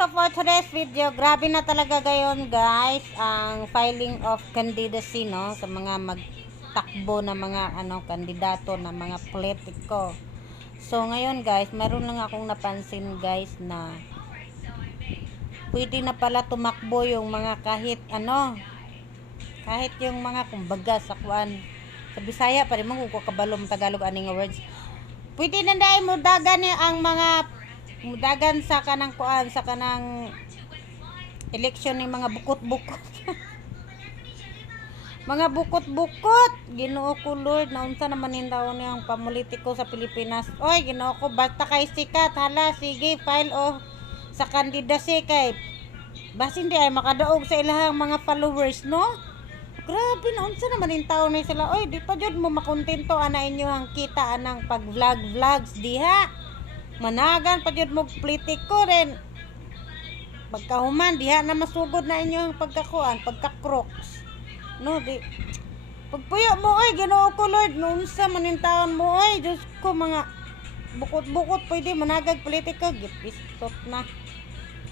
so for today's video, grabe na talaga ngayon guys ang filing of candidacy no sa mga magtakbo na mga kandidato na mga politiko. So ngayon guys, meron lang akong napansin guys na pwede na pala tumakbo yung mga kahit yung mga kumbaga sa kuan sa Bisaya pa rin mo kung kabalom Tagalog aning words. Pwede na dai mo dagan ang mga mudagan sa kanang kuan sa kanang election ng mga bukot-bukot. Mga bukot-bukot. Ginoo ko Lord, naunsa naman in taon yang pamulitiko sa Pilipinas. Oy, Ginoo ko basta kay sikat hala sige file sa candidacy kay basin di ay makadaog sa ilahang mga followers no. Grabe naunsa naman in taon ni sila. Oy, di pa jud mo makontento ana inyo ang kita anang pag-vlogs diha. Managan pa jud mo politiko rin. Pagkahuman diha na masugod na inyo ang pagkakuan, pagka-crocs. No, di. Pagpuyo mo oy, Ginoo ko Lord, unsa man in taon mo oy, Diyos ko mga bukot-bukot pwede managag politiko, gipistot na.